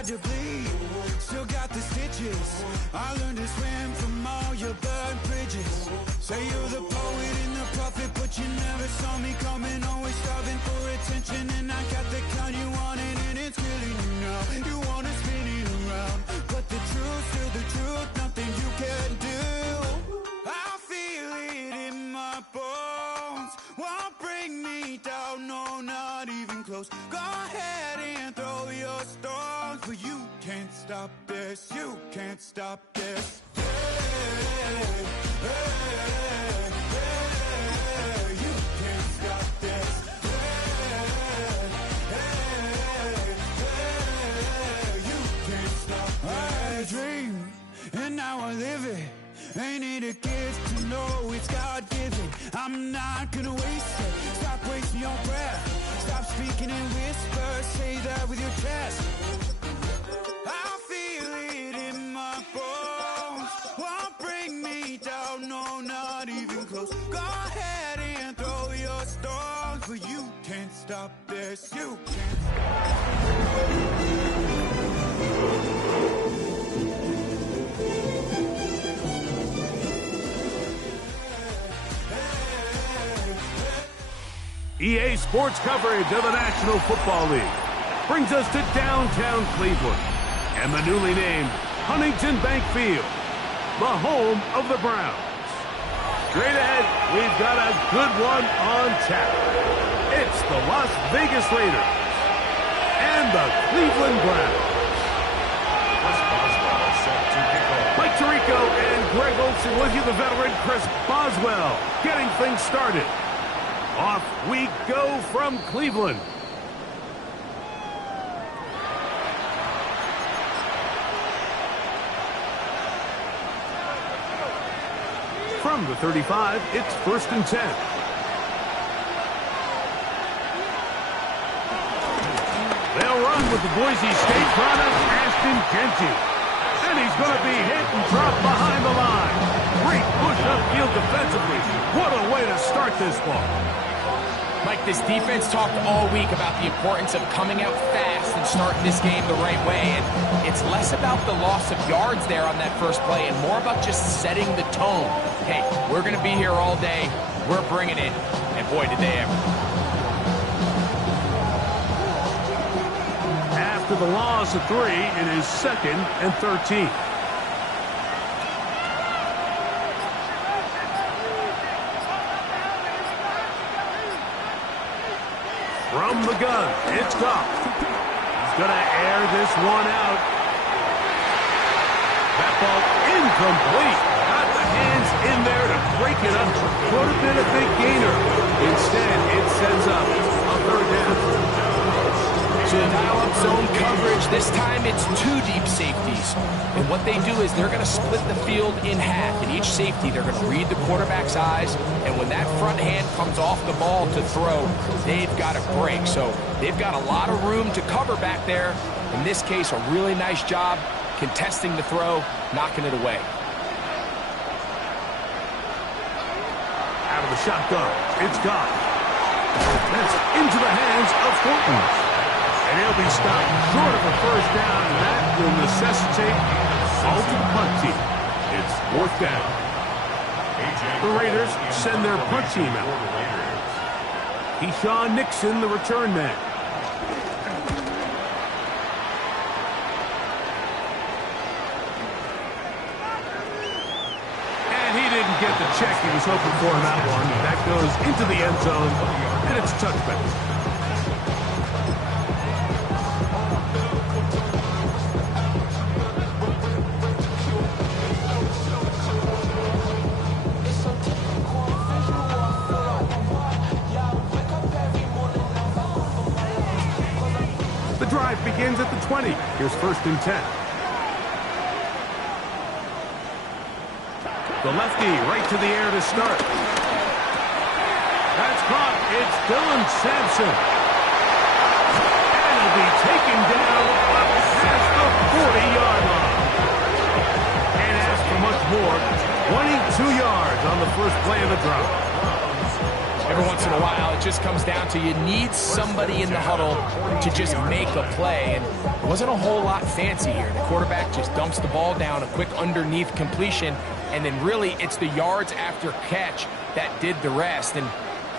had to bleed, still got the stitches. I learned to swim from all your burnt bridges. Say you're the poet and the prophet, but you never saw me coming. Always starving for attention, and I got the kind you wanted, and it's killing you now. You wanna spin it around, but the truth's still the truth. Nothing you can do. I feel it in my bones. Won't bring me down, no, not even close. Go ahead and throw your stones, but you can't stop this. You can't stop this. Hey, hey, hey, you can't stop this. Hey, hey, hey, you can't stop this. I had a dream, and now I live it. Ain't it a gift to know it's God-given? I'm not gonna waste it. Stop wasting your breath. Stop speaking in whispers. Say that with your chest. I feel it in my bones. Won't bring me down, no, not even close. Go ahead and throw your stones, but you can't stop this. You can't stop EA Sports coverage of the National Football League brings us to downtown Cleveland and the newly named Huntington Bank Field, the home of the Browns. Straight ahead, we've got a good one on tap. It's the Las Vegas Raiders and the Cleveland Browns. Mike Tirico and Greg Olsen with you, the veteran Chris Boswell, getting things started. Off we go from Cleveland. From the 35, it's 1st and 10. They'll run with the Boise State product, Ashton Genty. And he's going to be hit and dropped behind the line. Great push upfield defensively. What a way to start this ball. Mike, this defense talked all week about the importance of coming out fast and starting this game the right way. And it's less about the loss of yards there on that first play and more about just setting the tone. Hey, we're going to be here all day. We're bringing it. And boy, did they ever. After the loss of 3, it is 2nd and 13. From the gun, it's Goff. He's going to air this one out. That ball incomplete. Got the hands in there to break it up. Could have been a big gainer. Instead, it sets up a 3rd down. So dial up zone coverage. This time it's 2 deep safeties. And what they do is they're going to split the field in half. In each safety, they're going to read the quarterback's eyes. And when that front hand comes off the ball to throw, they've got to break. So they've got a lot of room to cover back there. In this case, a really nice job contesting the throw, knocking it away. Out of the shotgun, it's Goff. That's into the hands of Thornton. And he'll be stopped short of a 1st down, and that will necessitate ultimate punt team. It's 4th down. The Raiders send their punt team out. Keyshawn Nixon, the return man. And he didn't get the check he was hoping for in that one. That goes into the end zone, and it's a touchback. Drive begins at the 20. Here's 1st and 10. The lefty right to the air to start. That's caught. It's Dylan Sampson. And he'll be taken down up past the 40-yard line. Can't ask for much more. 22 yards on the first play of the drive. Every once in a while, it just comes down to you need somebody in the huddle to just make a play. And it wasn't a whole lot fancy here. The quarterback just dumps the ball down, a quick underneath completion, and then really it's the yards after catch that did the rest. And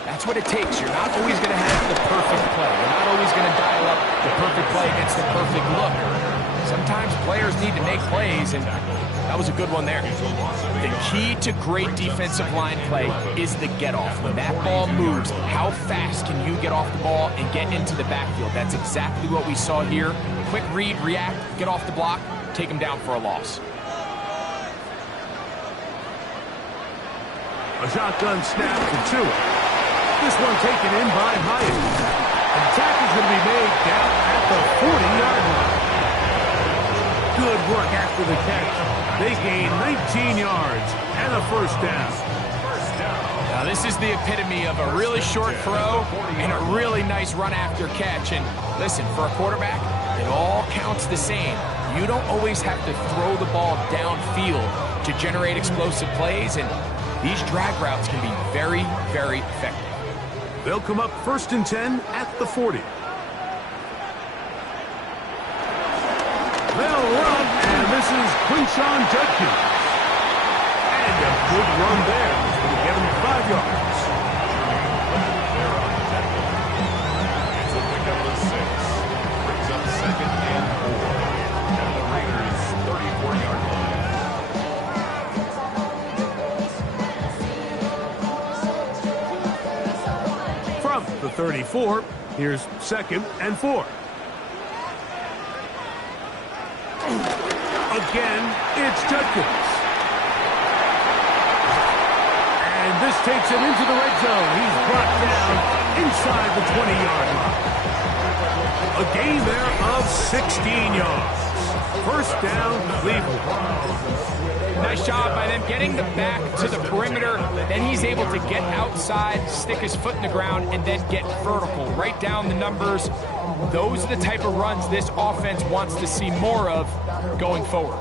that's what it takes. You're not always going to have the perfect play. You're not always going to dial up the perfect play against the perfect look. Sometimes players need to make plays, and that was a good one there. The key to great defensive line play is the get-off. When that ball moves, how fast can you get off the ball and get into the backfield? That's exactly what we saw here. Quick read, react, get off the block, take him down for a loss. A shotgun snap to Tua. This one taken in by Hyatt. An attack is going to be made down at the 40-yard line. Good work after the catch. They gain 19 yards and a first down. Now this is the epitome of a really short throw and a really nice run after catch. And listen, for a quarterback, it all counts the same. You don't always have to throw the ball downfield to generate explosive plays, and these drag routes can be very, very effective. They'll come up 1st and 10 at the 40. They'll run, and this is Quinshawn Judkins. And a good run there. It's going to get him 5 yards. It's a pickup of 6. Brings up 2nd and 4. At the Raiders' 34-yard line. From the 34, here's 2nd and 4. Again, it's Judkins. And this takes him into the red zone. He's brought down inside the 20-yard line. A gain there of 16 yards. First down, Cleveland. Nice job by them getting the back to the perimeter. Then he's able to get outside, stick his foot in the ground, and then get vertical. Right down the numbers. Those are the type of runs this offense wants to see more of going forward.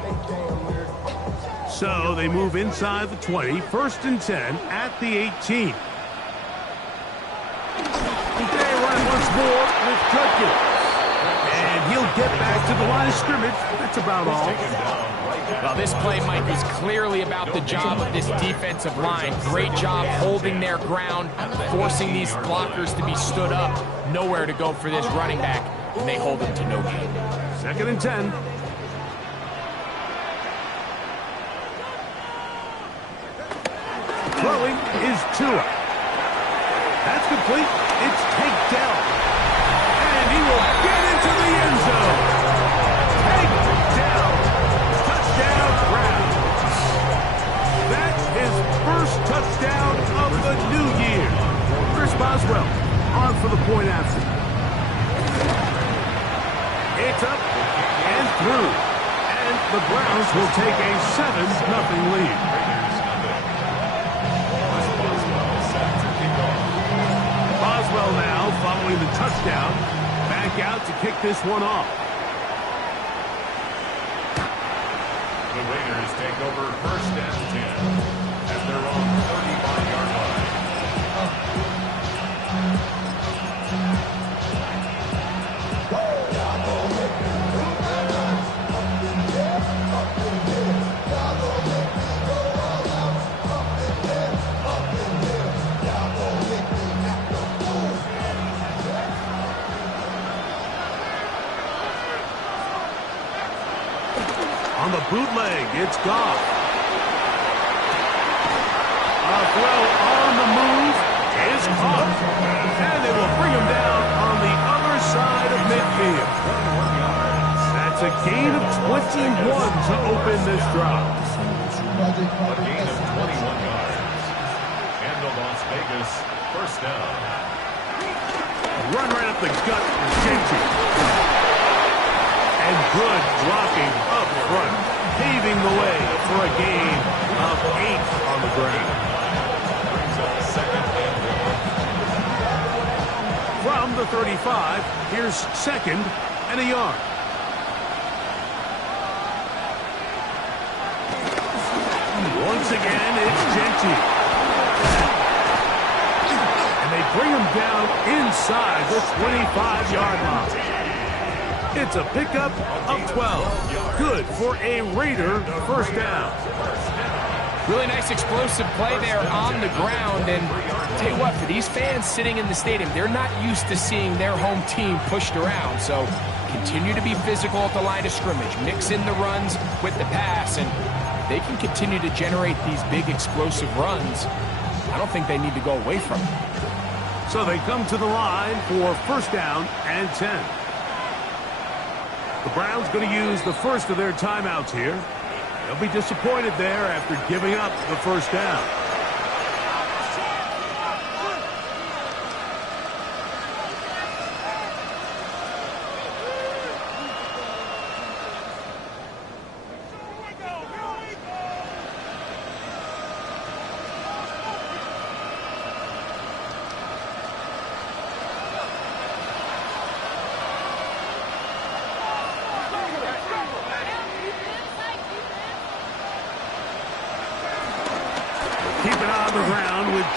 So they move inside the 20, 1st and 10 at the 18. They run once more with Judkins. And he'll get back to the line of scrimmage. That's about all. Well, this play, Mike, is clearly about the job of this defensive line. Great job holding their ground, forcing these blockers to be stood up. Nowhere to go for this running back, and they hold him to no gain. 2nd and 10. Throwing is Tua. That's complete. It's Tank Dell. And he will get into the end zone. Tank Dell. Touchdown, Browns. That's his first touchdown of the new year. Chris Boswell on for the point after. It's up and through. And the Browns will take a 7-0 lead. Boswell now following the touchdown. Back out to kick this one off. The Raiders take over 1st and 10 at their own 35-yard line. On the bootleg, it's Goff. A throw on the move is caught. And they will bring him down on the other side of midfield. That's a gain of 21 to open this drive. A gain of 21 yards. And the Las Vegas 1st down. Run right up the gut for Safety. And good blocking up front, paving the way for a gain of 8 on the ground. Brings up 2nd and 1. From the 35, here's 2nd and a yard. Once again, it's Genty. And bring him down inside the 25-yard line. It's a pickup of 12. Good for a Raider first down. Really nice explosive play there on the ground. And I'll tell you what, for these fans sitting in the stadium, they're not used to seeing their home team pushed around. So continue to be physical at the line of scrimmage. Mix in the runs with the pass, and they can continue to generate these big explosive runs. I don't think they need to go away from it. So they come to the line for first down and 10. The Browns going to use the first of their timeouts here. They'll be disappointed there after giving up the first down.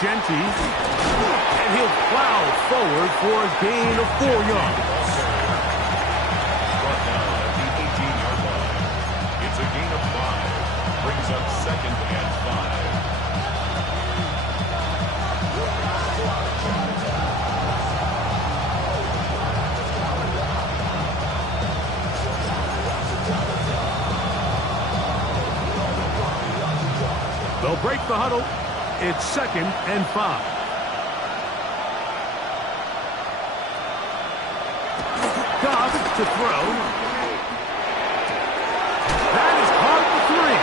Genty, and he'll plow forward for a gain of 4 yards. Brought down at the 18-yard line. It's a gain of 5. Brings up 2nd and 5. They'll break the huddle. It's 2nd and 5. Goff to throw. That is caught at the 3.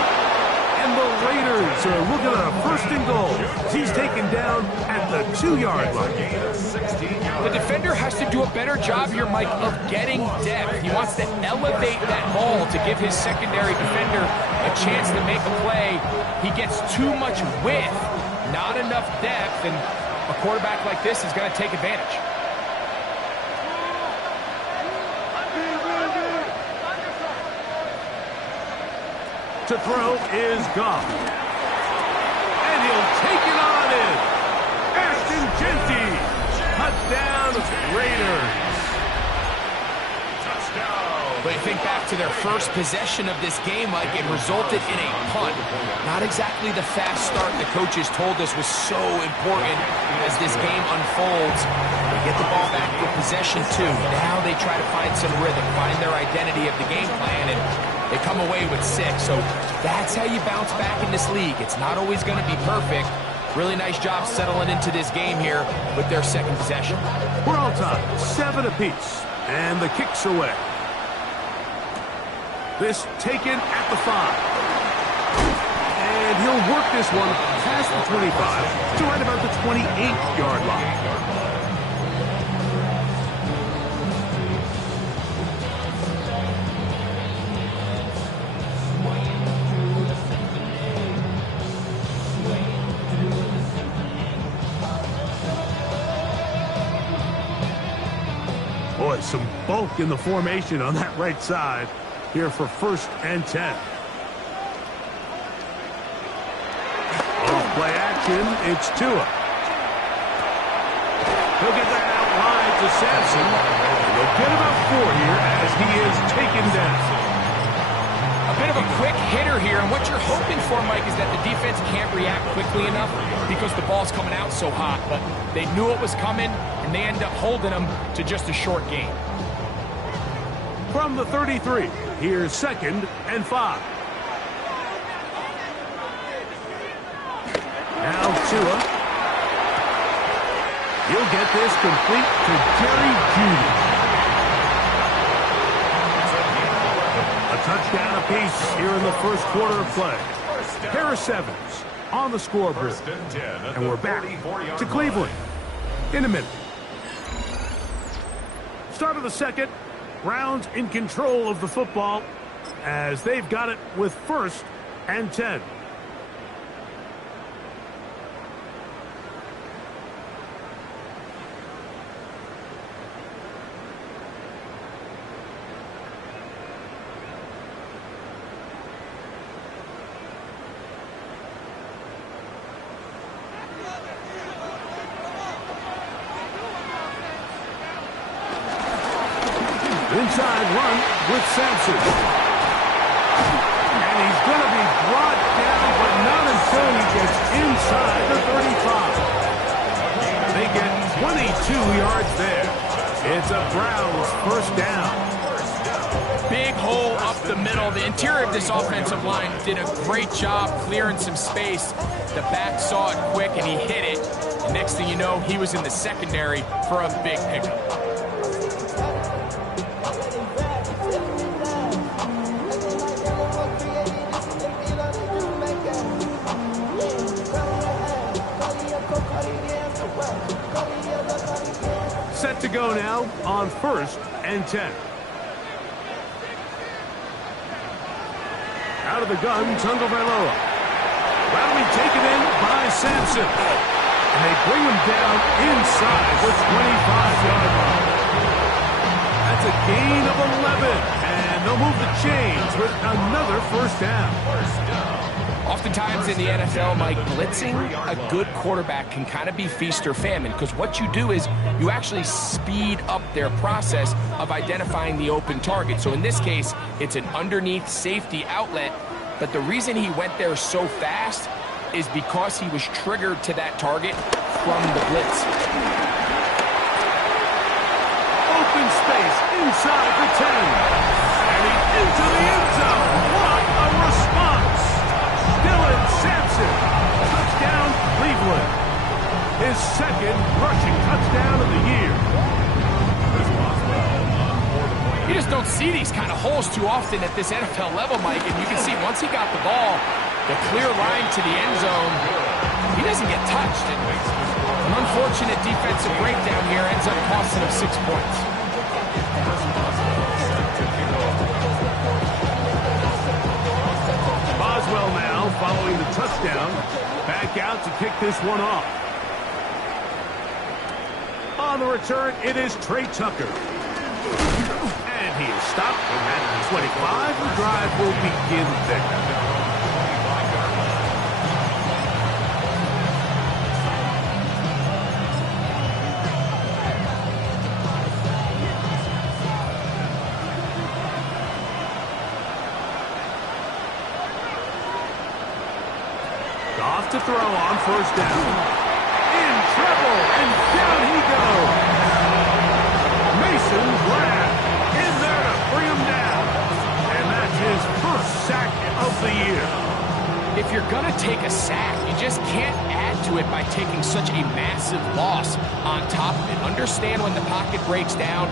And the Raiders are looking at a 1st and goal. He's taken down at the 2-yard line. The defender has to do a better job here, Mike, of getting depth. He wants to elevate that ball to give his secondary defender a chance to make a play. He gets too much width. Not enough depth, and a quarterback like this is going to take advantage. To throw is Goff. And he'll take it on in. Ashton Genty. Touchdown, Raiders. But you think back to their first possession of this game, like it resulted in a punt. Not exactly the fast start the coaches told us was so important as this game unfolds. They get the ball back for possession 2. Now they try to find some rhythm, find their identity of the game plan, and they come away with 6. So that's how you bounce back in this league. It's not always going to be perfect. Really nice job settling into this game here with their 2nd possession. We're all tied, 7 apiece, and the kick's away. This taken at the 5. And he'll work this one past the 25 to right about the 28-yard line. Boy, some bulk in the formation on that right side. Here for 1st and 10. Off play action, it's Tua. He'll get that out wide to Sampson. He'll get about 4 here as he is taken down. A bit of a quick hitter here, and what you're hoping for, Mike, is that the defense can't react quickly enough because the ball's coming out so hot. But they knew it was coming, and they end up holding them to just a short gain. From the 33, here's 2nd and 5. Now Tua. He'll get this complete to Jerry Jeudy. A touchdown apiece here in the first quarter of play. Harris Evans on the scoreboard. And we're back to Cleveland in a minute. Start of the 2nd. Browns in control of the football as they've got it with 1st and 10. outside run with Sampson. And he's going to be brought down, but not until he gets inside the 35. They get 22 yards there. It's a Browns first down. Big hole up the middle. The interior of this offensive line did a great job clearing some space. The back saw it quick, and he hit it. And next thing you know, he was in the secondary for a big pickup. Set to go now on 1st and 10. Out of the gun, Tagovailoa. That'll be taken in by Sampson. And they bring him down inside the 25-yard line. That's a gain of 11. And they'll move the chains with another first down. Oftentimes in the NFL, Mike, blitzing a good quarterback can kind of be feast or famine, because what you do is you actually speed up their process of identifying the open target. So in this case, it's an underneath safety outlet, but the reason he went there so fast is because he was triggered to that target from the blitz. Open space inside the 10. And he's into the end zone. What a response! Dylan Sampson, touchdown Cleveland. His second rushing touchdown of the year. You just don't see these kind of holes too often at this NFL level, Mike, and you can see once he got the ball, the clear line to the end zone, he doesn't get touched. And an unfortunate defensive breakdown here ends up costing him 6 points. Boswell now following the touchdown. Back out to kick this one off. On the return, it is Trey Tucker. And he is stopped at the 25. The drive will begin there. Off to throw on first down. In trouble, and down he goes. Mason Graham in there to bring him down. And that's his first sack of the year. If you're going to take a sack, you just can't add to it by taking such a massive loss on top of it. Understand when the pocket breaks down,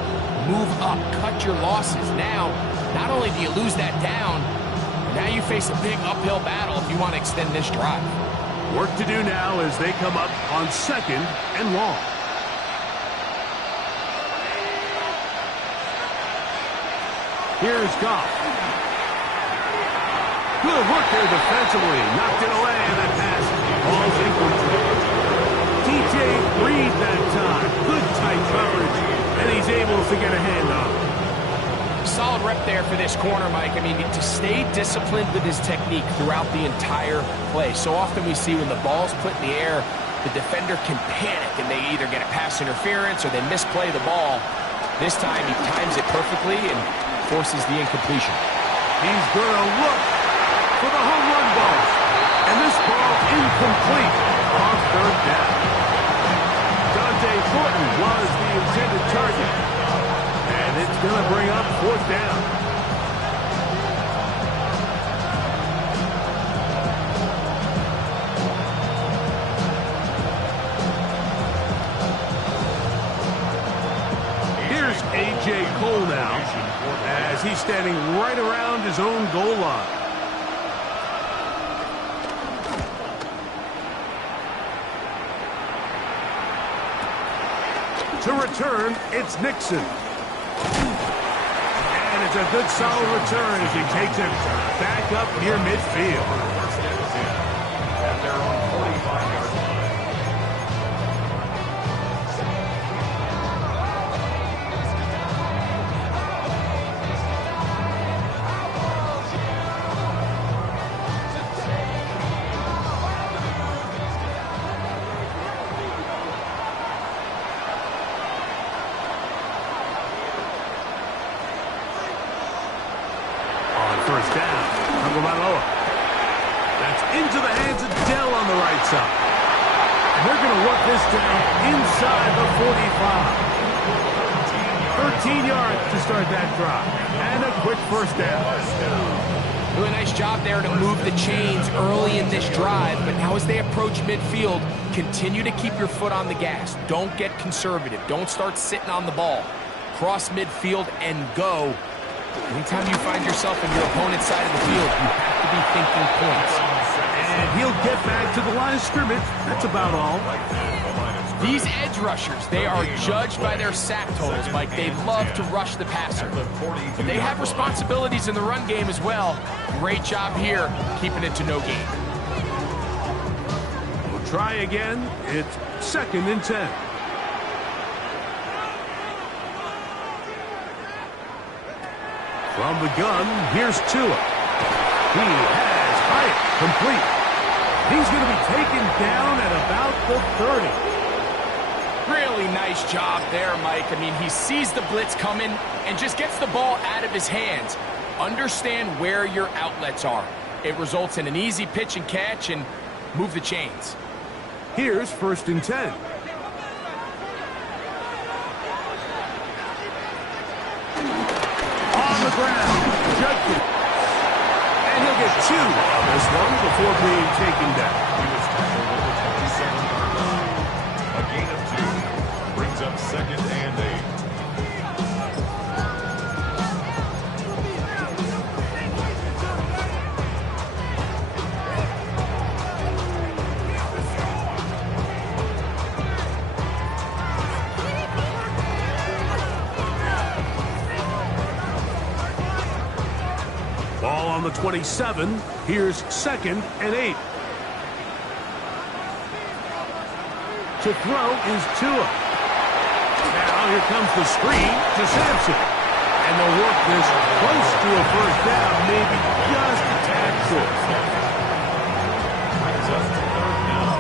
move up, cut your losses. Now, not only do you lose that down, now you face a big uphill battle if you want to extend this drive. Work to do now as they come up on 2nd and long. Here's Goff. Good work there defensively. Knocked it away, and that pass falls incomplete. TJ Reed that time. Good tight coverage, and he's able to get a hand on it. Solid rep there for this corner, Mike. I mean, to stay disciplined with his technique throughout the entire play. So often we see when the ball's put in the air, the defender can panic, and they either get a pass interference or they misplay the ball. This time he times it perfectly and forces the incompletion. He's going to look for the home run ball. And this ball incomplete on 3rd down. Dante Thornton was the intended target. And it's going to bring up 4th down. Here's A.J. Cole now as he's standing right around his own goal line. To return, it's Nixon. And it's a good solid return as he takes it back up near midfield. At their own 45-yard line. first down. Tagovailoa. That's into the hands of Dell on the right side. And they're going to work this down inside the 45. 13 yards to start that drive. And a quick first down. Really nice job there to move the chains early in this drive, but now as they approach midfield, continue to keep your foot on the gas. Don't get conservative. Don't start sitting on the ball. Cross midfield and go. Anytime you find yourself in your opponent's side of the field, you have to be thinking points. And he'll get back to the line of scrimmage. That's about all. These edge rushers, they are judged by their sack totals, Mike. They love to rush the passer. But they have responsibilities in the run game as well. Great job here, keeping it to no gain. We'll try again. It's 2nd and 10. From the gun, here's Tua. He has Hyatt complete. He's going to be taken down at about the 30. Really nice job there, Mike. I mean, he sees the blitz coming and just gets the ball out of his hands. Understand where your outlets are. It results in an easy pitch and catch and move the chains. Here's 1st and 10. On the ground, Judkins. And he'll get 2 on this one before being taken down. He was tackled at the 27-yard line. A gain of 2 brings up 2nd and 8. Ball on the 27. Here's 2nd and 8. To throw is Tua. Now here comes the screen to Sampson. And they'll work this close to a first down, maybe just a tad short. Brings us to 3rd down.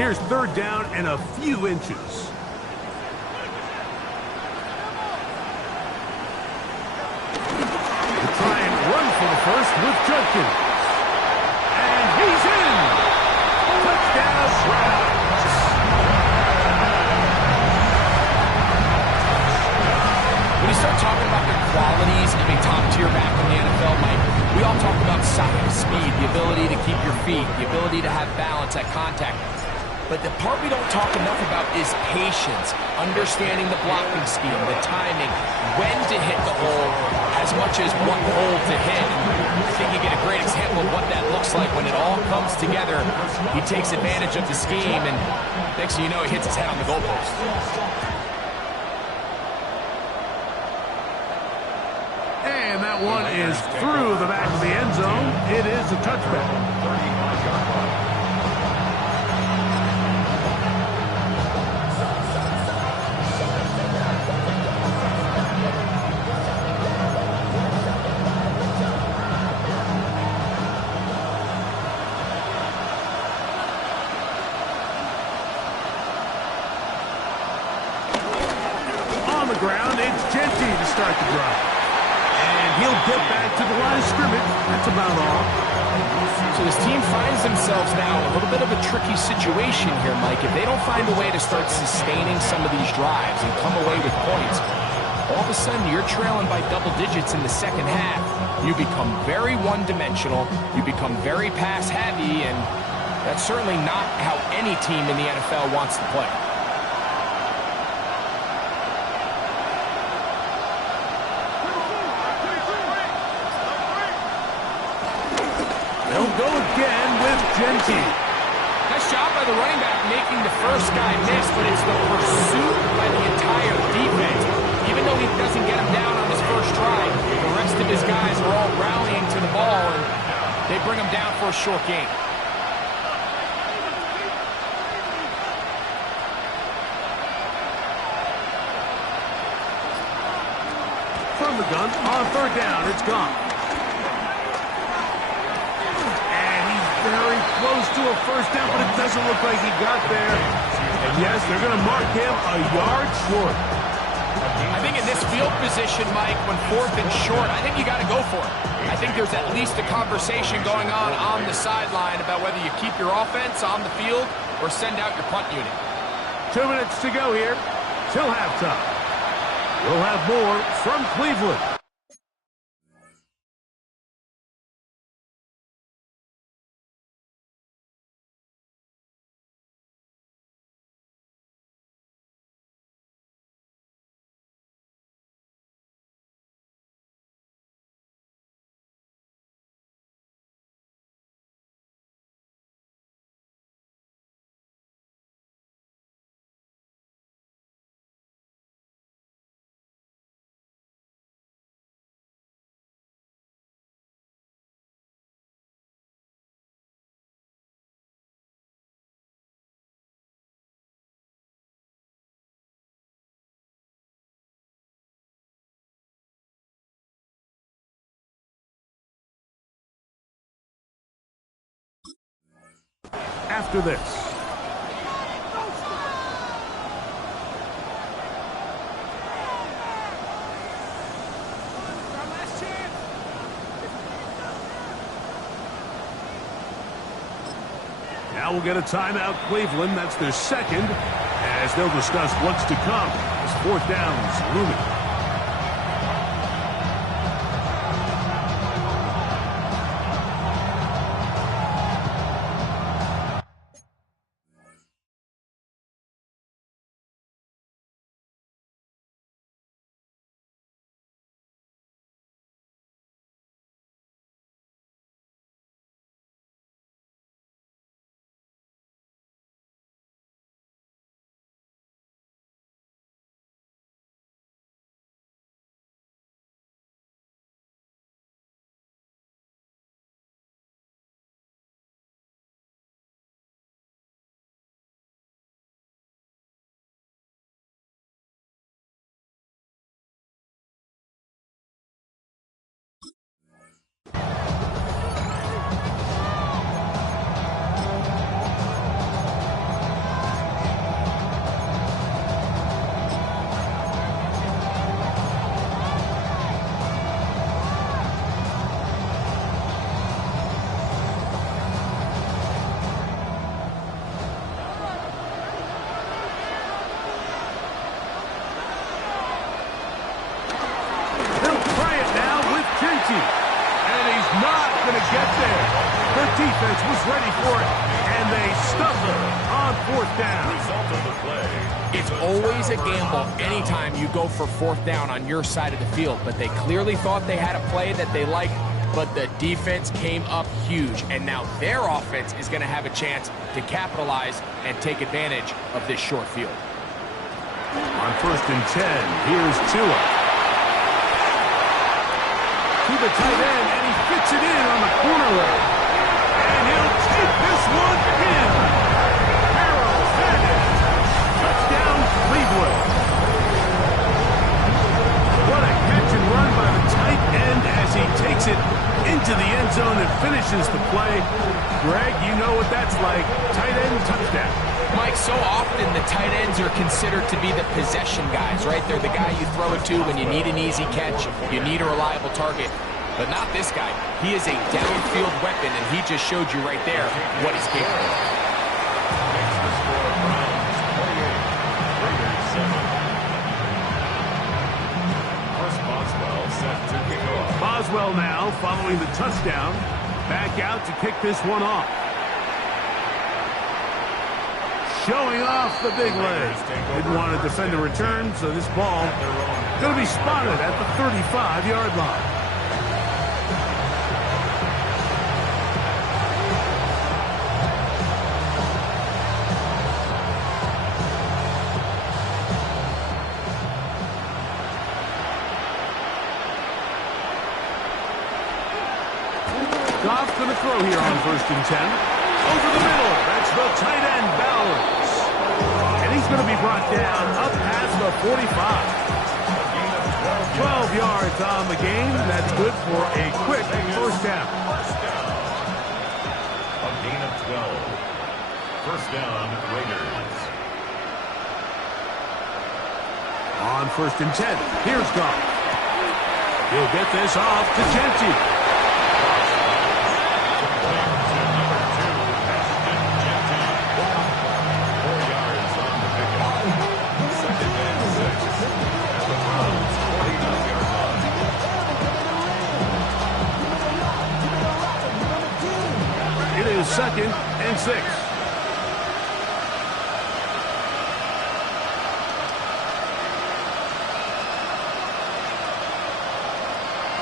Here's 3rd down and a few inches. We'll try and run for the first with Judkins. And he's in! Touchdown, Browns! When you start talking about the qualities of a top-tier back in the NFL, Mike, we all talk about size, speed, the ability to keep your feet, the ability to have balance at contact. But the part we don't talk enough about is patience, understanding the blocking scheme, the timing, when to hit the hole, as much as what hole to hit. I think you get a great example of what that looks like when it all comes together. He takes advantage of the scheme, and next thing you know, he hits his head on the goalpost. And that one is through the back of the end zone. It is a touchback. 35-yard line. On the ground, it's Genty to start the drive. And he'll get back to the line of scrimmage. That's about all. So this team finds themselves now in a little bit of a tricky situation here, Mike. If they don't find a way to start sustaining some of these drives and come away with points, all of a sudden you're trailing by double digits in the second half. You become very one-dimensional. You become very pass-heavy, and that's certainly not how any team in the NFL wants to play. They'll go again with Genty. Nice job by the running back making the first guy miss, but it's the pursuit by the entire defense. Even though he doesn't get him down on his first try, the rest of his guys are all rallying to the ball, and they bring him down for a short gain. From the shotgun. On third down, it's gone. And he's very close to a first down, but it doesn't look like he got there. And yes, they're going to mark him a yard short. I think in this field position, Mike, when fourth and short, I think you got to go for it. I think there's at least a conversation going on the sideline about whether you keep your offense on the field or send out your punt unit. 2 minutes to go here till halftime. We'll have more from Cleveland. After this. Now we'll get a timeout, Cleveland. That's their second, as they'll discuss what's to come as fourth down's looming. And he's not going to get there. The defense was ready for it, and they stumble on fourth down. Result of the play. It's always a gamble anytime you go for fourth down on your side of the field, but they clearly thought they had a play that they liked, but the defense came up huge, and now their offense is going to have a chance to capitalize and take advantage of this short field. On first and 10, here's Tua. To the tight end, and he fits it in on the corner leg. And he'll take this one in. Harold Madden. Touchdown, Cleveland. What a catch and run by the tight end as he takes it into the end zone and finishes the play. Greg, you know what that's like. Tight end touchdown. Mike, so often the tight ends are considered to be the possession guys, right? They're the guy you throw it to when you need an easy catch, you need a reliable target. But not this guy. He is a downfield weapon, and he just showed you right there what he's capable of. Boswell now following the touchdown. Back out to kick this one off. Showing off the big leg. Didn't want to defend the return, so this ball going to be spotted at the 35-yard line. Goff's going to throw here on first and 10. Over the middle. That's the tight end, Bowers. And he's going to be brought down up past the 45. 12 yards on the game. That's good for a quick first down. A gain of 12. First down, Raiders. On 1st and 10, here's Goff. He'll get this off to Genty. It is 2nd and 6.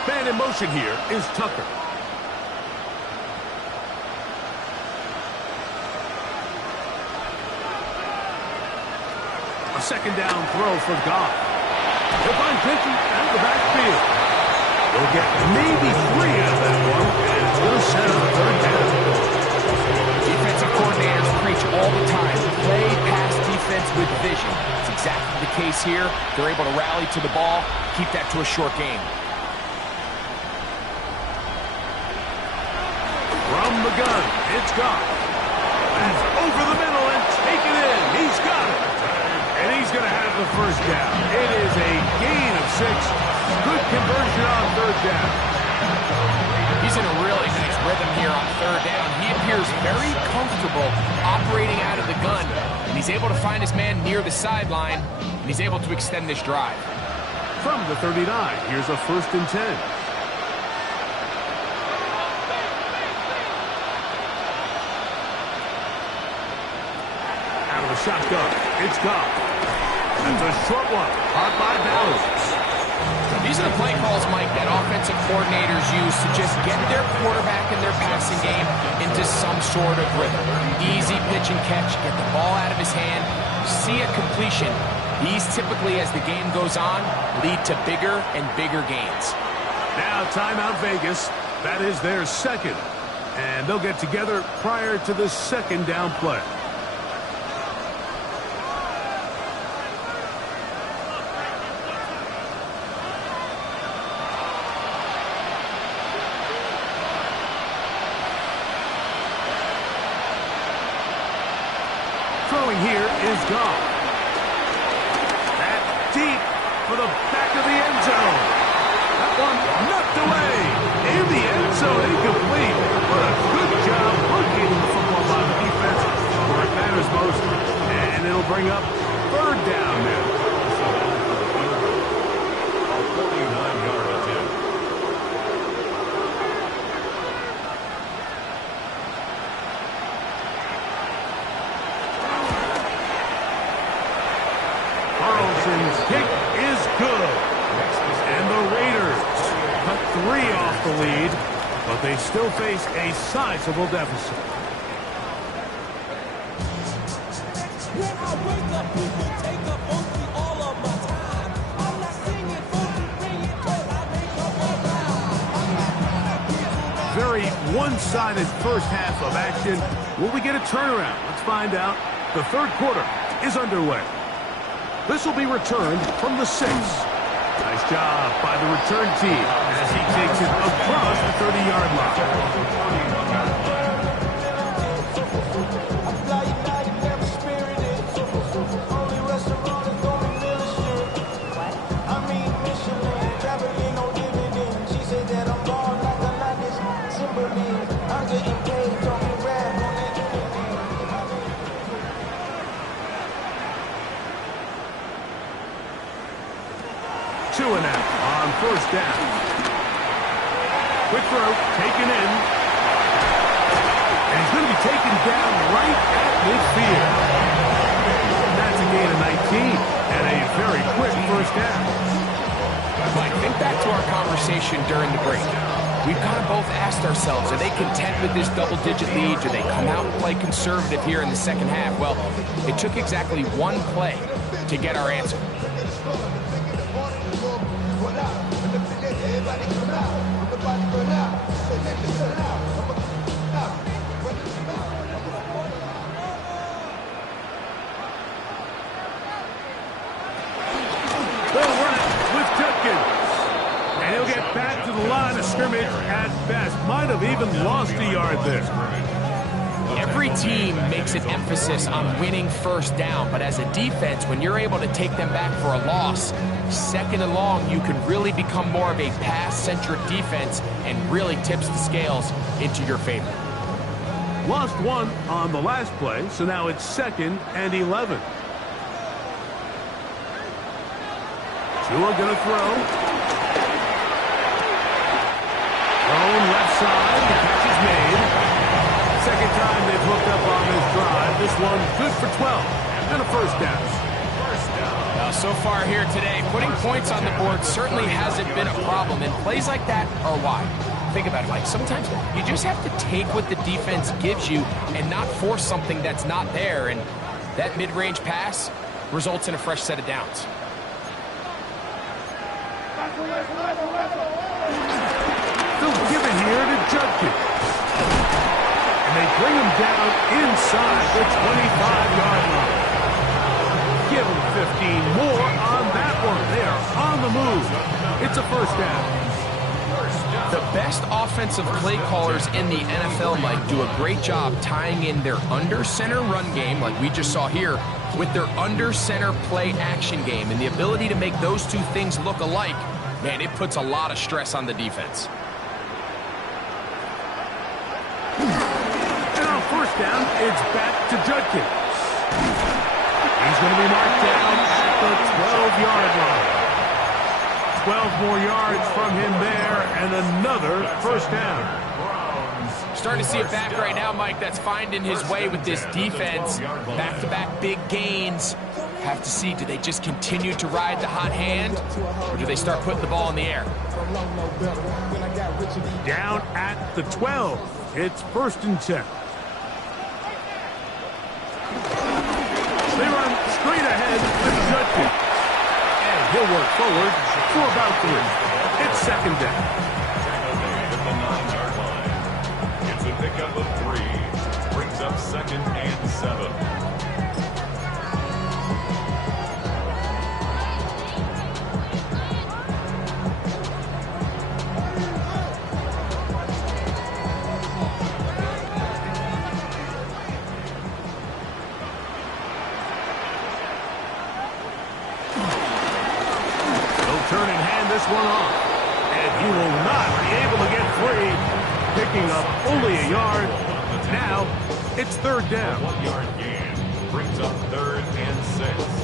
Man in motion here is Tucker. A 2nd down throw for Goff. He'll find Genty out of the backfield. They'll get maybe 3 out of that one, and it's going to set up 3rd down. Defensive coordinators preach all the time. Play pass defense with vision. It's exactly the case here. They're able to rally to the ball, keep that to a short game. From the gun, it's Goff. That's over the middle and taken in. He's got it. And he's going to have the first down. It is a gain of 6. Good conversion on 3rd down. He's in a really nice rhythm here on 3rd down. He appears very comfortable operating out of the gun. And he's able to find his man near the sideline. And he's able to extend this drive. From the 39, here's a 1st and 10. Out of the shotgun, it's Goff. That's a short one, caught by Dallas. These are the play calls, Mike, that offensive coordinators use to just get their quarterback and their passing game into some sort of rhythm. Easy pitch and catch, get the ball out of his hand, see a completion. These typically, as the game goes on, lead to bigger and bigger gains. Now timeout Vegas. That is their 2nd. And they'll get together prior to the 2nd down play. Throwing here is Goff. That deep for the back of the end zone. That one knocked away. In the end zone, incomplete. What a good job locating the football by the defense where it matters most. And it'll bring up 3rd down now. A 49-yard attempt. Carlson's kick is good. And the Raiders cut 3 off the lead, but they still face a sizable deficit. When I wake up, people take up mostly all of my time. I'm not singing for to bring it, cause I make up my rhyme. Very one-sided first half of action. Will we get a turnaround? Let's find out. The 3rd quarter is underway. This will be returned from the 6. Nice job by the return team as he takes it across the 30-yard line. Two and out on 1st down. Quick throw, taken in. And he's going to be taken down right at midfield. That's a gain of 19 and a very quick first down. Mike, think back to our conversation during the break. We've kind of both asked ourselves, are they content with this double-digit lead? Do they come out and play conservative here in the 2nd half? Well, it took exactly one play to get our answer. They'll run it with Judkins. back to the line of scrimmage at best. Might have even lost a yard there. Every team makes an emphasis on winning first down, but as a defense, when you're able to take them back for a loss, second and long, you can really become more of a pass-centric defense and really tips the scales into your favor. Lost one on the last play, so now it's 2nd and 11. Tua gonna throw. Thrown left side, the catch is made. Second time they've hooked up on this drive. This one good for 12 and a first down. Now, so far here today, putting points on the board certainly hasn't been a problem, and plays like that are why. Think about it, Mike. Sometimes you just have to take what the defense gives you and not force something that's not there, and that mid-range pass results in a fresh set of downs. They'll give it here to Judkins. And they bring him down inside the 25-yard line. Give him 15 more on that one. They are on the move. It's a first down. The best offensive play callers in the NFL, Mike, do a great job tying in their under-center run game, like we just saw here, with their under-center play action game. And the ability to make those two things look alike, man, it puts a lot of stress on the defense. And on first down, it's back to Judkins. He's going to be marked down at the 12-yard line. 12 more yards from him there, and another first down. Starting to see it back right now, Mike. That's finding his way with this defense. Back-to-back big gains. Have to see, do they just continue to ride the hot hand, or do they start putting the ball in the air? Down at the 12. It's 1st and 10. They run straight ahead with Judkins. And he'll work forward for about 3. It's 2nd down. At the 9-yard line. It's a pickup of 3. Brings up 2nd and 7. Turn and hand this one off. And he will not be able to get free. Picking up only a yard. Now, it's 3rd down. 1-yard gain. Brings up 3rd and 6.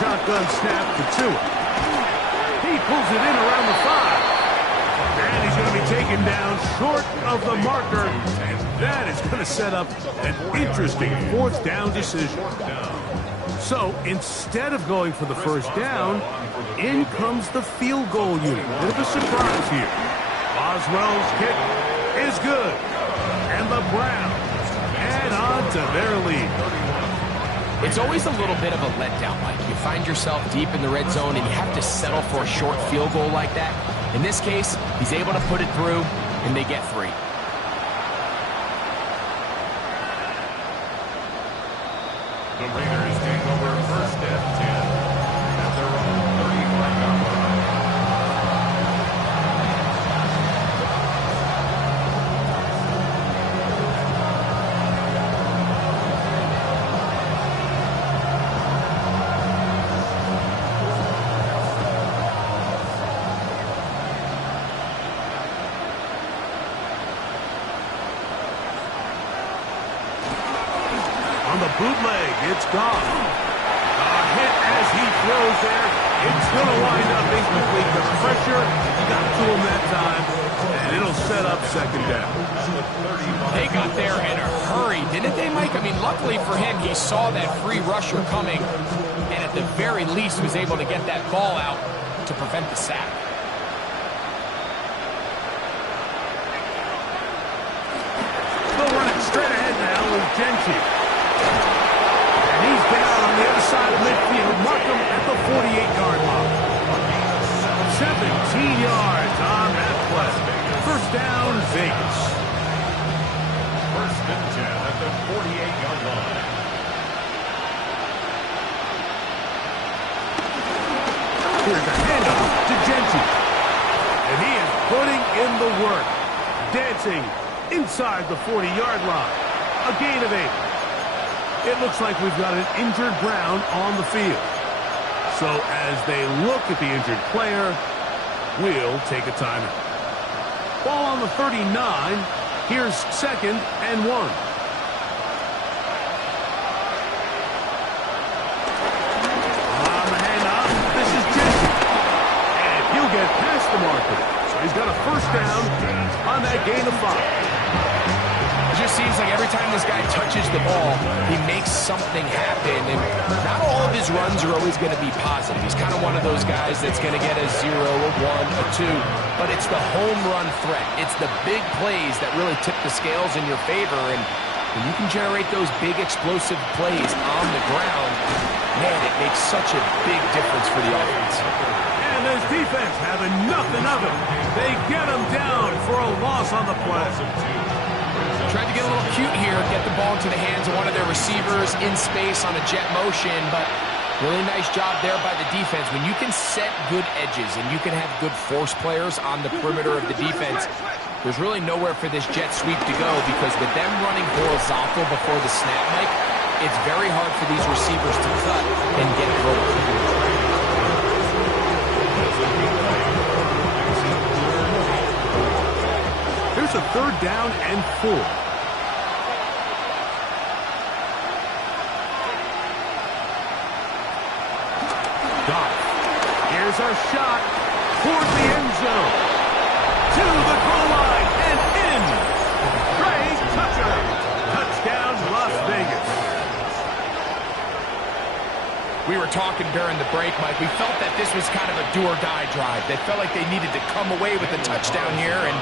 Shotgun snap to Tua. He pulls it in around the 5. And he's going to be taken down short of the marker. And that is going to set up an interesting 4th down decision. So instead of going for the first down, in comes the field goal unit. Bit of a surprise here. Boswell's kick is good. And the Browns add on to their lead. It's always a little bit of a letdown, Mike. You find yourself deep in the red zone and you have to settle for a short field goal like that. In this case, he's able to put it through, and they get 3. The Raiders take over 1st and 10 at their own 35-yard line. Bootleg, it's gone. A hit as he throws there. It's going to wind up incomplete. The pressure got to him that time, and it'll set up 2nd down. They got there in a hurry, didn't they, Mike? I mean, luckily for him, he saw that free rusher coming, and at the very least was able to get that ball out to prevent the sack. They'll run it straight ahead now with Genchi. Here's a handoff to Genty. And he is putting in the work. Dancing inside the 40-yard line. A gain of 8. It looks like we've got an injured Brown on the field. So as they look at the injured player, we'll take a timeout. Ball on the 39. Here's 2nd and 1. On the handoff, this is Genty. And he'll get past the marker. So he's got a 1st down on that gain of 5. It just seems like every time this guy touches the ball, he makes something happen. And not all of his runs are always going to be positive. He's kind of one of those guys that's going to get a 0, a 1, a 2. But it's the home run threat. It's the big plays that really tip the scales in your favor. And when you can generate those big explosive plays on the ground, man, it makes such a big difference for the offense. And this defense having nothing of it. They get him down for a loss on the play. Tried to get a little cute here, get the ball into the hands of one of their receivers in space on a jet motion, but really nice job there by the defense. When you can set good edges and you can have good force players on the perimeter of the defense, there's really nowhere for this jet sweep to go, because with them running horizontal before the snap, Mike, it's very hard for these receivers to cut and get vertical. Here's a 3rd down and 4. Here's our shot toward the end zone. To the goal line and in. Great toucher. Touchdown, Las Vegas. We were talking during the break, Mike. We felt that this was kind of a do-or-die drive. They felt like they needed to come away with a touchdown here, and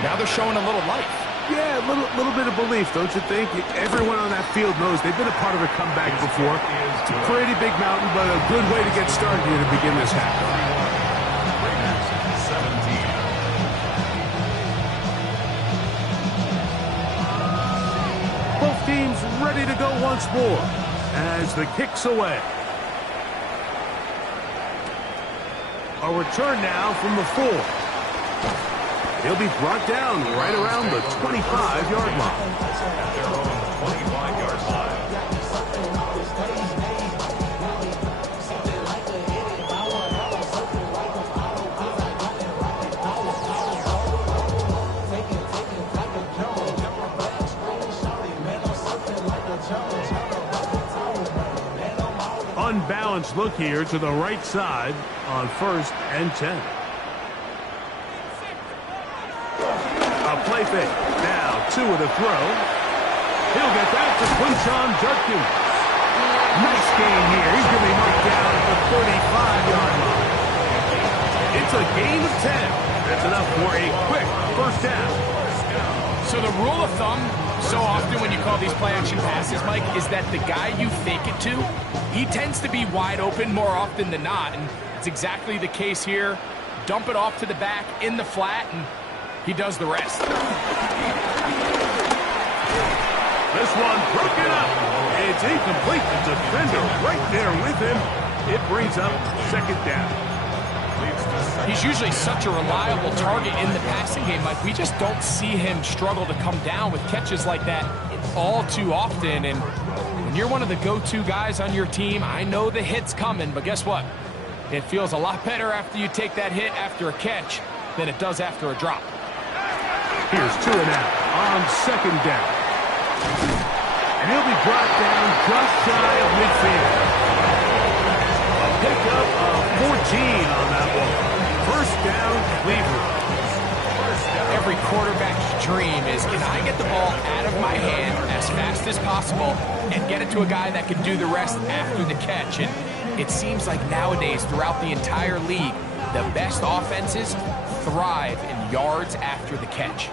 now they're showing a little life. Yeah, a little bit of belief, don't you think? Everyone on that field knows they've been a part of a comeback before. It's a pretty big mountain, but a good way to get started here to begin this half. Both teams ready to go once more as the kick's away. A return now from the 4. He'll be brought down right around the 25-yard line. At their own 25-yard line. Unbalanced look here to the right side on 1st and 10. A play fake. Now 2 with a throw. He'll get that to Quinshon Judkins. Nice gain here. He's going to be marked down at the 35-yard line. It's a gain of 10. That's enough for a quick 1st down. So the rule of thumb, so often when you call these play-action passes, Mike, is that the guy you fake it to, he tends to be wide open more often than not, and it's exactly the case here. Dump it off to the back in the flat, and he does the rest. This one broken up. It's incomplete. The defender right there with him. It brings up 2nd down. He's usually such a reliable target in the passing game. Like, we just don't see him struggle to come down with catches like that all too often. And when you're one of the go-to guys on your team, I know the hit's coming, but guess what? It feels a lot better after you take that hit after a catch than it does after a drop. Here's 2 and out on 2nd down. And he'll be brought down just shy of midfield. A pickup of 14 on that one. 1st down, Cleveland. Every quarterback's dream is, can I get the ball out of my hand as fast as possible and get it to a guy that can do the rest after the catch? And it seems like nowadays, throughout the entire league, the best offenses thrive in yards after the catch.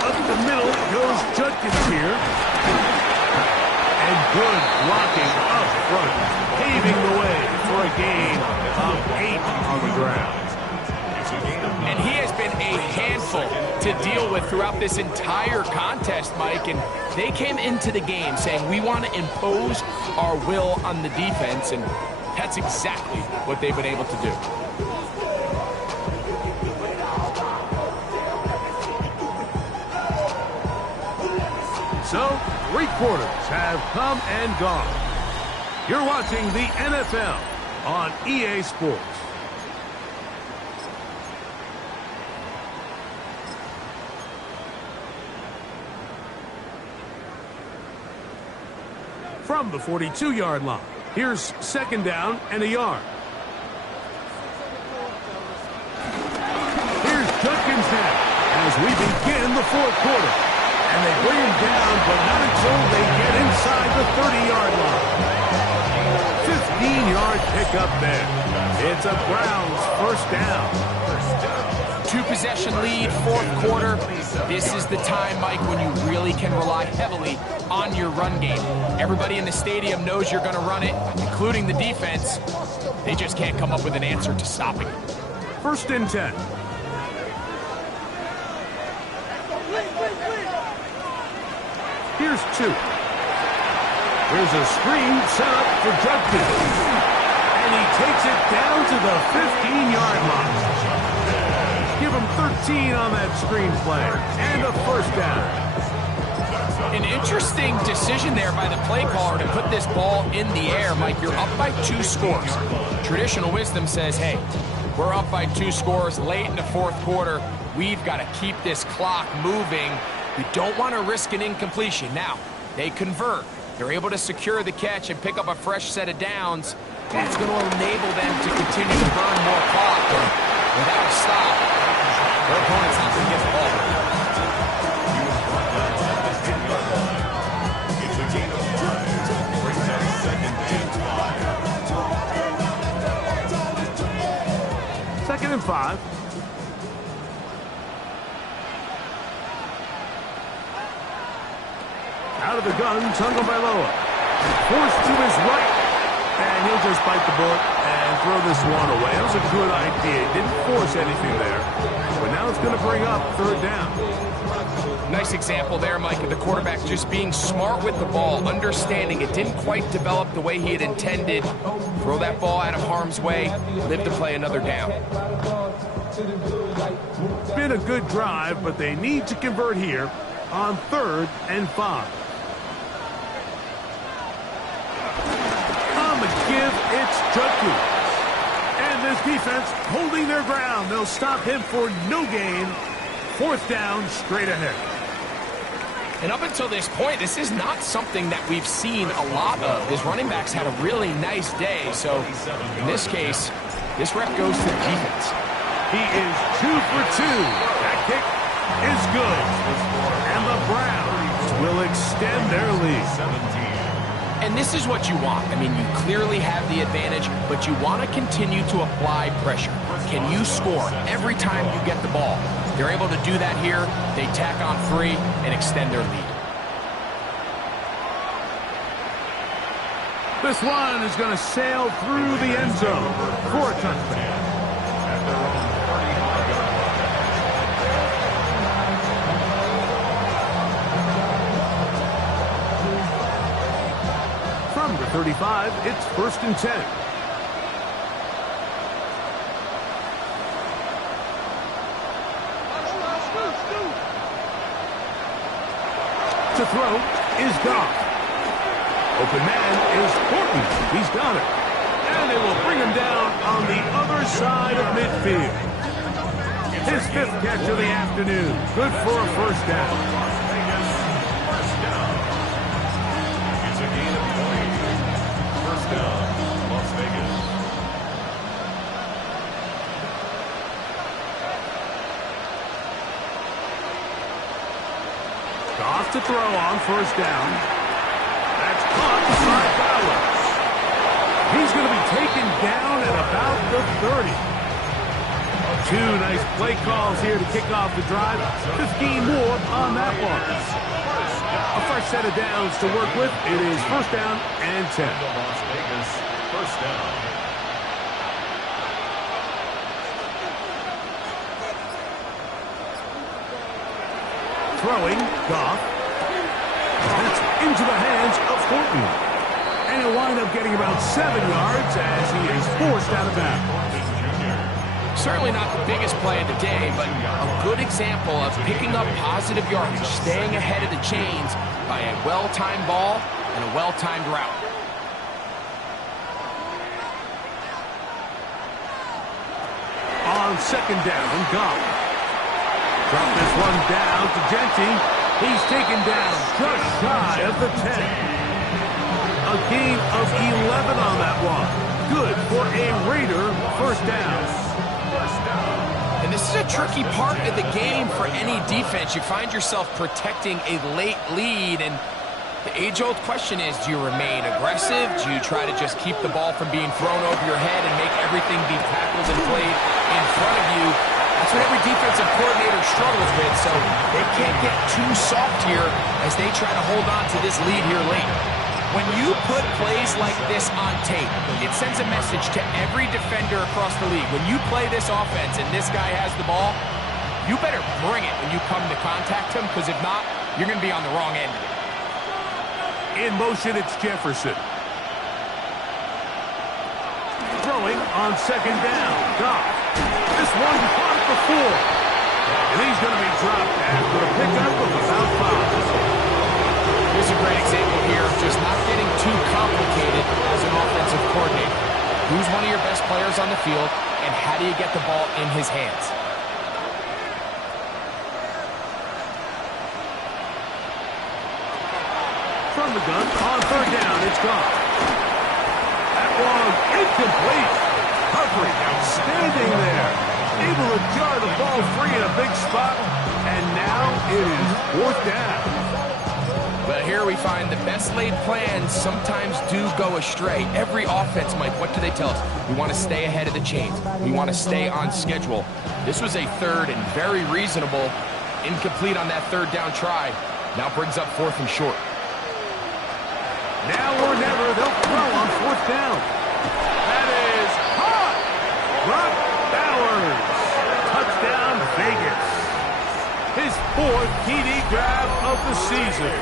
Up the middle goes Judkins here. And good blocking up front, paving the way for a gain of 8 on the ground. And he has been a handful to deal with throughout this entire contest, Mike. And they came into the game saying, we want to impose our will on the defense. And that's exactly what they've been able to do. So, 3 quarters have come and gone. You're watching the NFL on EA Sports. From the 42-yard line, here's 2nd down and a yard. Here's Judkins now as we begin the 4th quarter. And they bring him down, but not until they get inside the 30-yard line. 15-yard pickup there. It's a Browns 1st down. 2-possession lead, 4th quarter. This is the time, Mike, when you really can rely heavily on your run game. Everybody in the stadium knows you're going to run it, including the defense. They just can't come up with an answer to stopping it. 1st and 10. Here's 2. Here's a screen set up for Judkins. And he takes it down to the 15-yard line. Give him 13 on that screen play. And a 1st down. An interesting decision there by the play caller to put this ball in the air. Mike, you're up by 2 scores. Traditional wisdom says, hey, we're up by 2 scores late in the 4th quarter. We've got to keep this clock moving. We don't want to risk an incompletion. Now, they convert. They're able to secure the catch and pick up a fresh set of downs. That's going to enable them to continue to burn more clock. And without a stop, their opponent's not going to get the ball. It's a gain of 5. Brings up 2nd and 5. 2nd and 5. Out of the gun, Tagovailoa. Forced to his right. And he'll just bite the bullet and throw this one away. That was a good idea. He didn't force anything there. But now it's going to bring up 3rd down. Nice example there, Mike, of the quarterback just being smart with the ball, understanding it didn't quite develop the way he had intended. Throw that ball out of harm's way, live to play another down. Been a good drive, but they need to convert here on 3rd and 5. On the give, it's Judkins. And this defense holding their ground. They'll stop him for no gain. 4th down, straight ahead. And up until this point, this is not something that we've seen a lot of. His running backs had a really nice day. So in this case, this rep goes to the defense. He is 2 for 2. That kick is good. And the Browns will extend their lead. 17. And this is what you want. I mean, you clearly have the advantage, but you want to continue to apply pressure. Can you score every time you get the ball? They're able to do that here. They tack on 3 and extend their lead. This one is going to sail through the end zone for a touchdown. From the 35, it's 1st and 10. To throw is Goff. Open man is Horton. He's got it. And they will bring him down on the other side of midfield. His 5th catch of the afternoon. Good for a 1st down. It's a gain of 20. 1st down, Las Vegas. Goff to throw on 1st down. That's caught by Bowers. He's going to be taken down at about the 30. 2 nice play calls here to kick off the drive. 15 more on that one. A fresh set of downs to work with. It is 1st down and 10. Las Vegas, 1st down. Throwing, Goff. That's into the hands of Horton. And he'll wind up getting about 7 yards as he is forced out of bounds. Certainly not the biggest play of the day, but a good example of picking up positive yardage, staying ahead of the chains by a well-timed ball and a well-timed route. On second down, Goff. Drop this one down to Genty. He's taken down just shy of the 10. A gain of 11 on that one. Good for a Raider first down. And this is a tricky part of the game for any defense. You find yourself protecting a late lead, and the age-old question is, do you remain aggressive? Do you try to just keep the ball from being thrown over your head and make everything be tackled and played in front of you? That's what every defensive coordinator struggles with, so they can't get too soft here as they try to hold on to this lead here late. When you put plays like this on tape, it sends a message to every defender across the league. When you play this offense and this guy has the ball, you better bring it when you come to contact him, because if not, you're going to be on the wrong end of it. In motion, it's Jefferson. Throwing on second down. Goff. This one caught before. And he's going to be dropped after a pickup of about 5. Here's a great example here of just not getting too complicated as an offensive coordinator. Who's one of your best players on the field, and how do you get the ball in his hands? From the gun, on third down, it's gone. That one incomplete. Covering outstanding there. Able to jar the ball free in a big spot, and now it is fourth down. Well, here we find the best laid plans sometimes do go astray. Every offense, Mike, what do they tell us? We want to stay ahead of the chains. We want to stay on schedule. This was a third and very reasonable. Incomplete on that third down try. Now brings up fourth and short. Now or never, they'll throw on fourth down. That is hot. Brock Bowers. Touchdown, Vegas. His fourth TD grab of the season.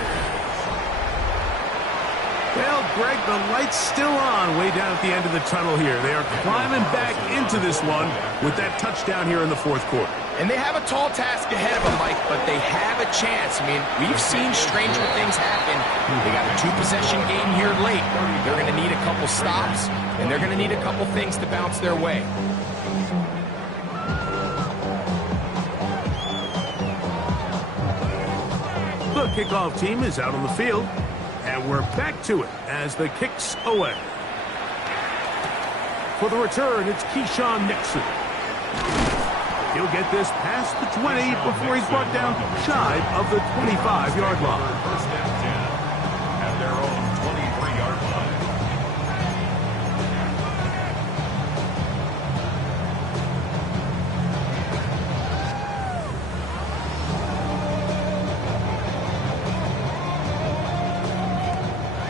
Well, Greg, the light's still on way down at the end of the tunnel here. They are climbing back into this one with that touchdown here in the fourth quarter. And they have a tall task ahead of them, Mike, but they have a chance. I mean, we've seen stranger things happen. They got a two-possession game here late. They're going to need a couple stops, and they're going to need a couple things to bounce their way. The kickoff team is out on the field. And we're back to it as the kick's away. For the return, it's Keyshawn Nixon. He'll get this past the 20 before he's brought down shy of the 25-yard line. First and 10 at their own 23-yard line.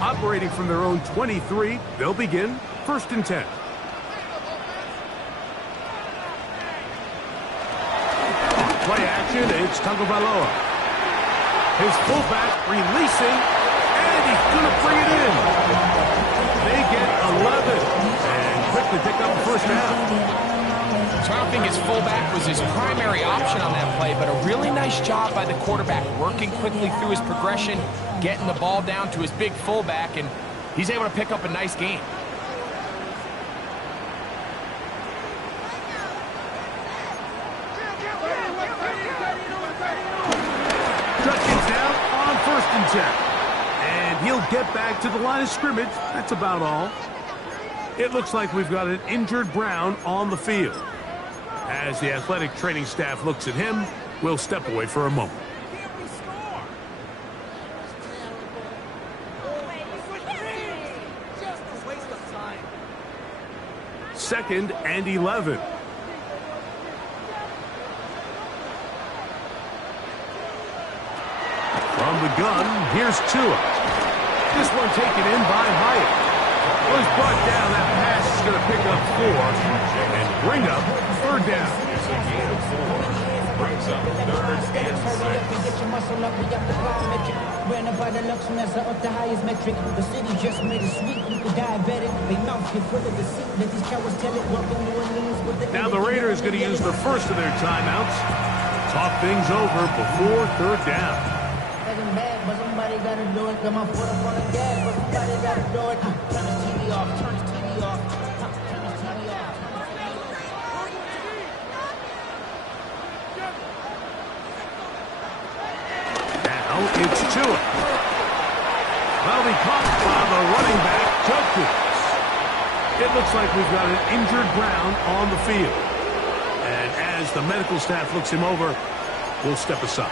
Operating from their own 23, they'll begin first and 10. Play action, it's Tagovailoa. His fullback releasing, and he's going to bring it in. They get 11, and quickly pick up the first down. So I don't think his fullback was his primary option on that play, but a really nice job by the quarterback, working quickly through his progression, getting the ball down to his big fullback, and he's able to pick up a nice gain. Judkins down on first and 10. And he'll get back to the line of scrimmage. That's about all. It looks like we've got an injured Brown on the field. As the athletic training staff looks at him, we'll step away for a moment. Second and 11. From the gun, here's Tua. This one taken in by Hyatt. Was brought down. That pass is going to pick up 4 and bring up third down. It's a gain of 4. Brings brings up third and 6. Get your muscle up, we got the plyometric. Ran up by the Lux Mesa up the highest metric. The city just made it sweet, you could diabetic. They mouth get full of deceit. Let these cowards tell it. Welcome New Orleans with the. Now the Raiders going to use the first of their timeouts. Talk things over before third down. Wasn't bad, but somebody gotta do it. Got my foot up on the gas, but somebody gotta do it. Turn this TV off, turn this TV off. Turn this TV off. Now it's Tua. Well, he caught by the running back, Jokers. It looks like we've got an injured Brown on the field. And as the medical staff looks him over, we'll step aside.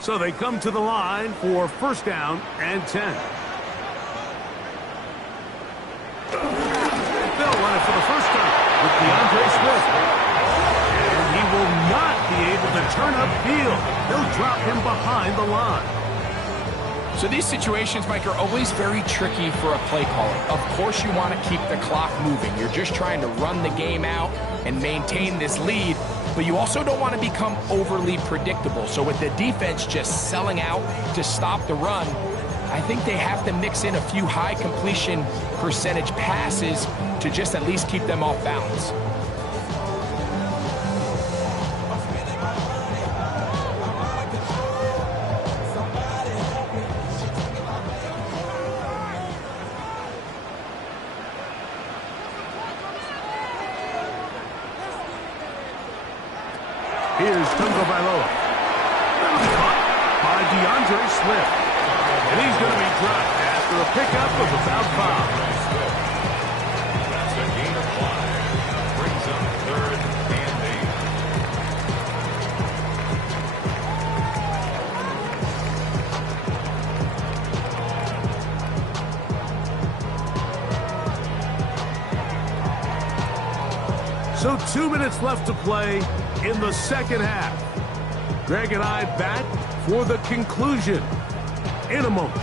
So they come to the line for first down and 10. They'll run it for the first time with DeAndre Swift. And he will not be able to turn upfield. They'll drop him behind the line. So these situations, Mike, are always very tricky for a play caller. Of course you want to keep the clock moving. You're just trying to run the game out and maintain this lead, but you also don't want to become overly predictable. So with the defense just selling out to stop the run, I think they have to mix in a few high completion percentage passes to just at least keep them off balance. Here's Tungo Bailoa. Caught by DeAndre Swift. And he's going to be dropped after a pickup of about 5. That's a gain of 5. Brings up third and 8. So 2 minutes left to play in the second half. Greg and I back for the conclusion in a moment.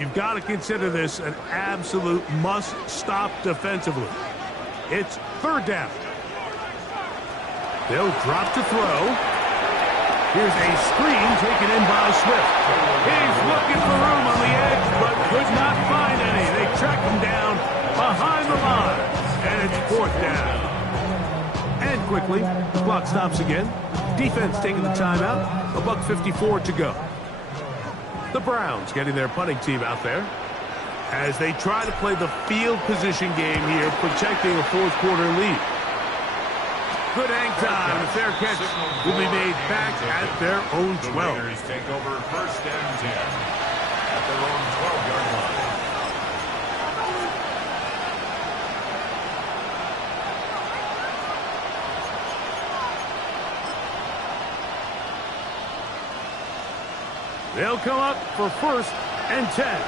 You've got to consider this an absolute must-stop defensively. It's third down. They'll drop to throw. Here's a screen taken in by Swift. He's looking for room on the edge, but could not find any. They track him down behind the line, and it's fourth down. And quickly, the clock stops again. Defense taking the timeout. $1:54 to go. The Browns getting their punting team out there as they try to play the field position game here, protecting a fourth-quarter lead. Good hang time. The fair catch will be made back at their own 12. The Raiders take over first and 10 at their own 12-yard line. They'll come up for first and 10.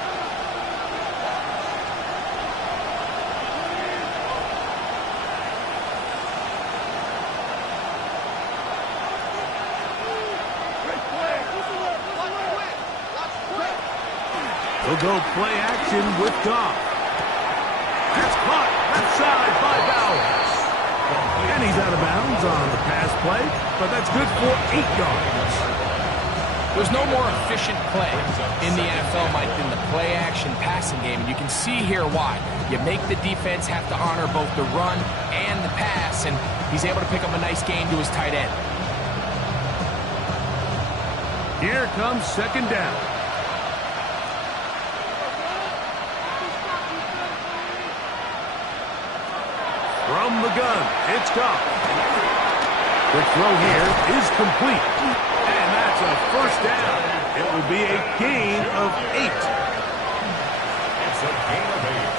They'll go play action with Goff. That's caught left side by Bowers. And he's out of bounds on the pass play, but that's good for 8 yards. There's no more efficient play in the NFL, Mike, than the play-action passing game. And you can see here why. You make the defense have to honor both the run and the pass, and he's able to pick up a nice gain to his tight end. Here comes second down. From the gun, it's Goff. The throw here is complete. And that's a first down. It will be a gain of 8. It's a gain of 8.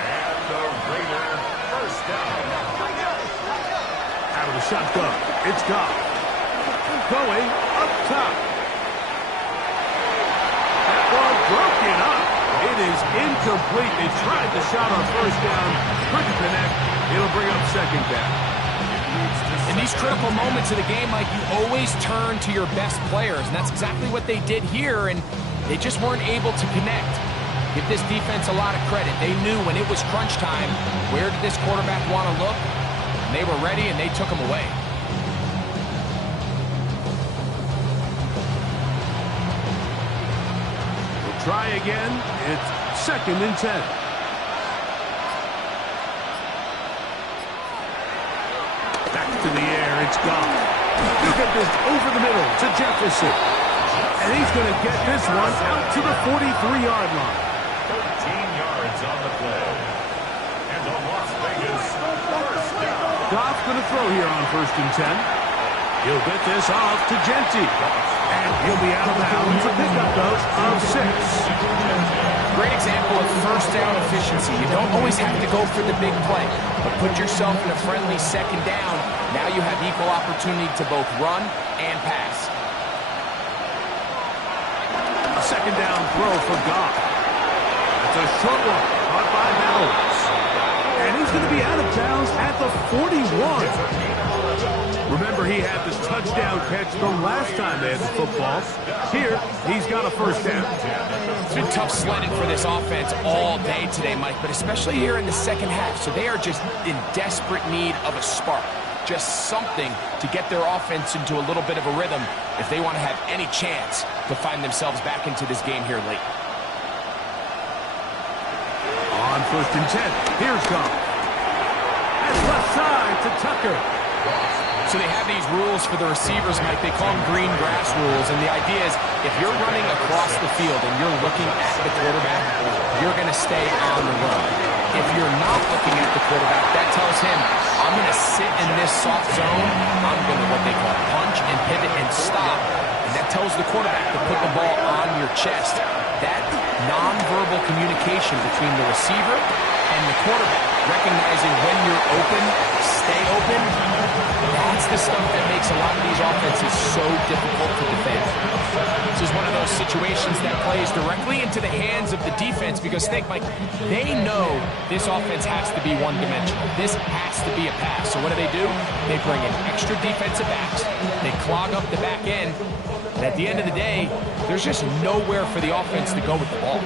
And the Raider first down. Out of the shotgun. It's Goff. Going up top. That ball broken up. It is incomplete. They tried the shot on first down. Couldn't connect. It'll bring up second down. In these critical moments of the game, Mike, you always turn to your best players, and that's exactly what they did here, and they just weren't able to connect. Give this defense a lot of credit. They knew when it was crunch time, where did this quarterback want to look? And they were ready, and they took him away. We'll try again. It's 2nd and 10. To the air, it's Goff. Look at this over the middle to Jefferson. And he's going to get this one out to the 43-yard line. 13 yards on the play. And a Las Vegas first down. Goff's going to throw here on 1st and 10. He'll get this off to Genty. And he'll be out of bounds. A pickup, though, of 6. Great example of first down efficiency. You don't always have to go for the big play, but put yourself in a friendly second down. Now you have equal opportunity to both run and pass. A second down throw for Goff. That's a short one, caught by Bowers. And he's going to be out of bounds at the 41. Remember, he had this touchdown catch the last time they had the football. Here, he's got a first down. It's been tough sledding for this offense all day today, Mike, but especially here in the second half. So they are just in desperate need of a spark. Just something to get their offense into a little bit of a rhythm if they want to have any chance to find themselves back into this game here late. On 1st and 10, here's Goff. And left side to Tucker. So they have these rules for the receivers, Mike. They call them green grass rules. And the idea is if you're running across the field and you're looking at the quarterback, you're going to stay on the run. If you're not looking at the quarterback, that tells him, I'm going to sit in this soft zone. I'm going to what they call punch and pivot and stop. And that tells the quarterback to put the ball on your chest. That nonverbal communication between the receiver and the quarterback, recognizing when you're open, stay open, that's the stuff that makes a lot of these offenses so difficult to defend. This is one of those situations that plays directly into the hands of the defense because, think, Mike, they know this offense has to be one-dimensional. This has to be a pass. So what do? They bring in extra defensive backs. They clog up the back end. And at the end of the day, there's just nowhere for the offense to go with the ball.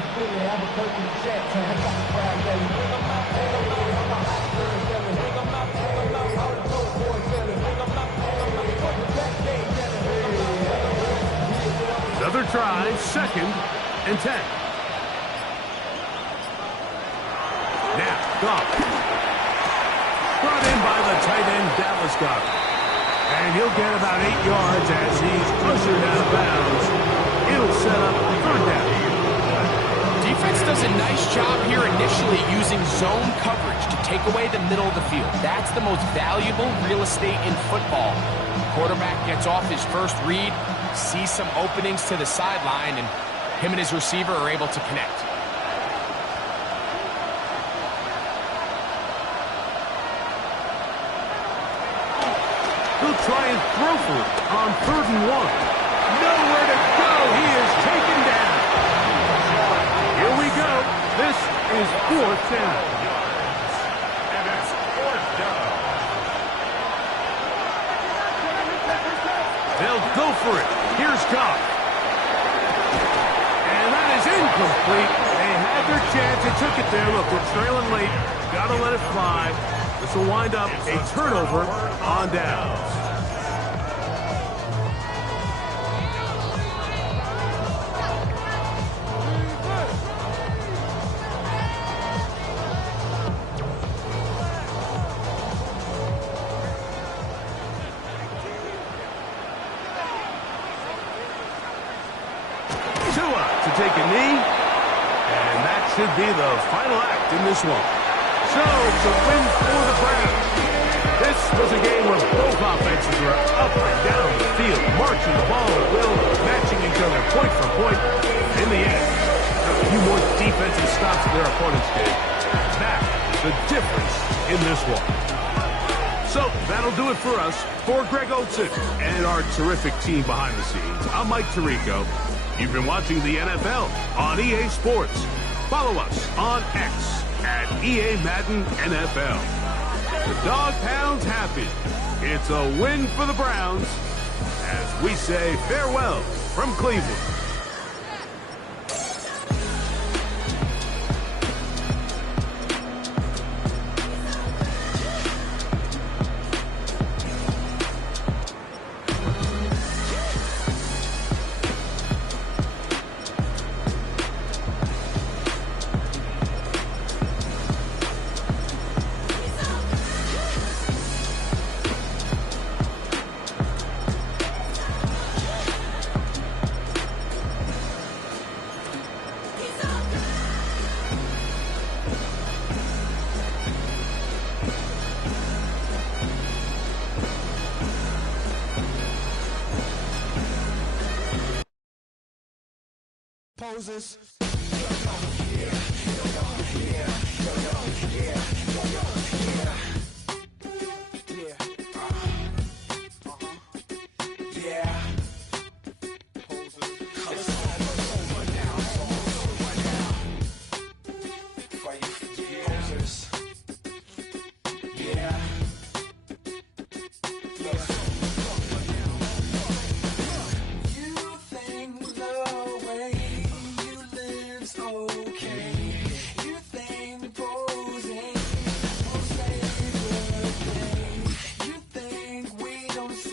Another try, 2nd and 10. Now, Goff. Brought in by the tight end, Dallas Goff. And he'll get about 8 yards as he's ushered out of bounds. It'll set up 3rd down. Defense does a nice job here initially using zone coverage to take away the middle of the field. That's the most valuable real estate in football. Quarterback gets off his first read, sees some openings to the sideline, and him and his receiver are able to connect. He'll try and throw for it on 3rd and 1. Nowhere to go. He is taken down. Here we go. This is 4th down. And it's 4th down. They'll go for it. Here's Goff. And that is incomplete. They had their chance. They took it there. Look, we're trailing late. Got to let it fly. This will wind up a turnover on downs. To take a knee, and that should be the final act in this one. So, it's a win for the Browns. This was a game where both offenses were up and down the field, marching the ball at will, matching each other point for point. In the end, a few more defensive stops than their opponents did. That is the difference in this one. So that'll do it for us. For Greg Olson and our terrific team behind the scenes, I'm Mike Tirico. You've been watching the NFL on EA Sports. Follow us on X at EA Madden NFL. The Dog Pound's happy. It's a win for the Browns as we say farewell from Cleveland. Poses.